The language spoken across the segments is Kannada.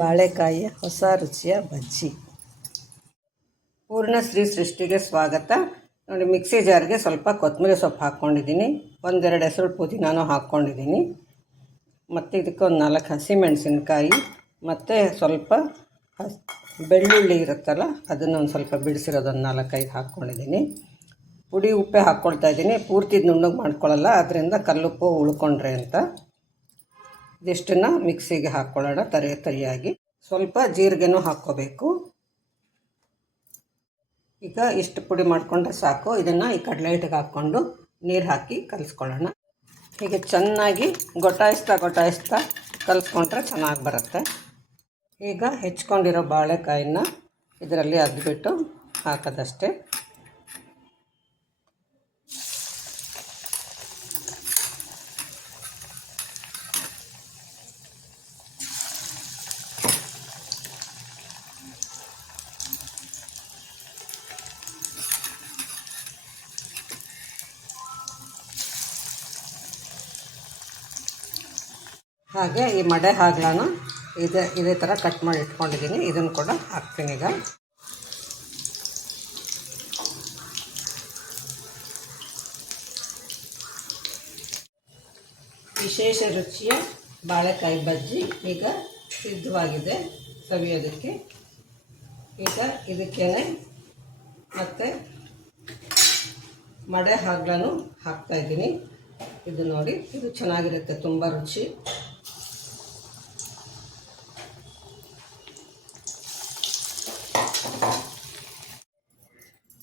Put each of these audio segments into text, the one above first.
ಬಾಳೆಕಾಯಿಯ ಹೊಸ ರುಚಿಯ ಬಜ್ಜಿ. ಪೂರ್ಣ ಪೂರ್ಣಶ್ರೀ ಸೃಷ್ಟಿಗೆ ಸ್ವಾಗತ. ನೋಡಿ, ಮಿಕ್ಸಿ ಜಾರ್ಗೆ ಸ್ವಲ್ಪ ಕೊತ್ತಂಬರಿ ಸೊಪ್ಪು ಹಾಕ್ಕೊಂಡಿದ್ದೀನಿ. ಒಂದೆರಡು ಹೆಸರು ಪುದೀನಾನು ಹಾಕ್ಕೊಂಡಿದ್ದೀನಿ. ಮತ್ತು ಇದಕ್ಕೆ ಒಂದು ನಾಲ್ಕು ಹಸಿಮೆಣಸಿನ್ಕಾಯಿ, ಮತ್ತು ಸ್ವಲ್ಪ ಬೆಳ್ಳುಳ್ಳಿ ಇರುತ್ತಲ್ಲ, ಅದನ್ನು ಒಂದು ಸ್ವಲ್ಪ ಬಿಡಿಸಿರೋದೊಂದು ನಾಲ್ಕೈದು ಹಾಕ್ಕೊಂಡಿದ್ದೀನಿ. ಪುಡಿ ಉಪ್ಪೆ ಹಾಕ್ಕೊಳ್ತಾ ಇದ್ದೀನಿ. ಪೂರ್ತಿ ನುಣ್ಣಗೆ ಮಾಡ್ಕೊಳ್ಳಲ್ಲ ಅದರಿಂದ ಕಲ್ಲುಪ್ಪು ಉಳ್ಕೊಂಡ್ರೆ ಅಂತ. ಇದಿಷ್ಟನ್ನು ಮಿಕ್ಸಿಗೆ ಹಾಕ್ಕೊಳ್ಳೋಣ ತರಿ ತರಿಯಾಗಿ. ಸ್ವಲ್ಪ ಜೀರಿಗೆನೂ ಹಾಕ್ಕೋಬೇಕು. ಈಗ ಇಷ್ಟು ಪುಡಿ ಮಾಡಿಕೊಂಡ್ರೆ ಸಾಕು. ಇದನ್ನು ಈ ಕಡಲೆ ಹಿಟ್ಟಿಗೆ ಹಾಕ್ಕೊಂಡು ನೀರು ಹಾಕಿ ಕಲಿಸ್ಕೊಳ್ಳೋಣ. ಹೀಗೆ ಚೆನ್ನಾಗಿ ಗೊಟಾಯಿಸ್ತಾ ಗೊಟಾಯಿಸ್ತಾ ಕಲಿಸ್ಕೊಂಡ್ರೆ ಚೆನ್ನಾಗಿ ಬರುತ್ತೆ. ಈಗ ಹೆಚ್ಕೊಂಡಿರೋ ಬಾಳೆಕಾಯಿನ ಇದರಲ್ಲಿ ಅದ್ಬಿಟ್ಟು ಹಾಕೋದಷ್ಟೇ. ಹಾಗೆ ಈ ಮಡೆ ಹಾಗ್ಲನ ಇದೇ ಇದೇ ಥರ ಕಟ್ ಮಾಡಿ ಇಟ್ಕೊಂಡಿದ್ದೀನಿ ಇದನ್ನು ಕೂಡ ಹಾಕ್ತೀನಿ ಈಗ. ವಿಶೇಷ ರುಚಿಯ ಬಾಳೆಕಾಯಿ ಬಜ್ಜಿ ಈಗ ಸಿದ್ಧವಾಗಿದೆ ಸವಿಯೋದಕ್ಕೆ. ಈಗ ಇದಕ್ಕೇನೆ ಮತ್ತು ಮಡೆ ಹಾಗ್ಲೂ ಹಾಕ್ತಾಯಿದ್ದೀನಿ ಇದು ನೋಡಿ, ಇದು ಚೆನ್ನಾಗಿರುತ್ತೆ, ತುಂಬ ರುಚಿ.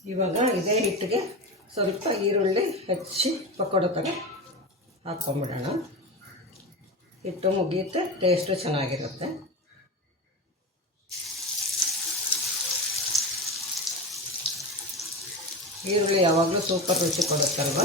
ಇವಾಗ ಇದೇ ಹಿಟ್ಟಿಗೆ ಸ್ವಲ್ಪ ಈರುಳ್ಳಿ ಹೆಚ್ಚಿ ಪಕೋಡ ಥರ ಹಾಕ್ಕೊಂಬಿಡೋಣ. ಹಿಟ್ಟು ಮುಗಿಯುತ್ತೆ ಟೇಸ್ಟು ಚೆನ್ನಾಗಿರುತ್ತೆ. ಈರುಳ್ಳಿ ಯಾವಾಗಲೂ ಸೂಪರ್ ರುಚಿ ಕೊಡುತ್ತಲ್ವ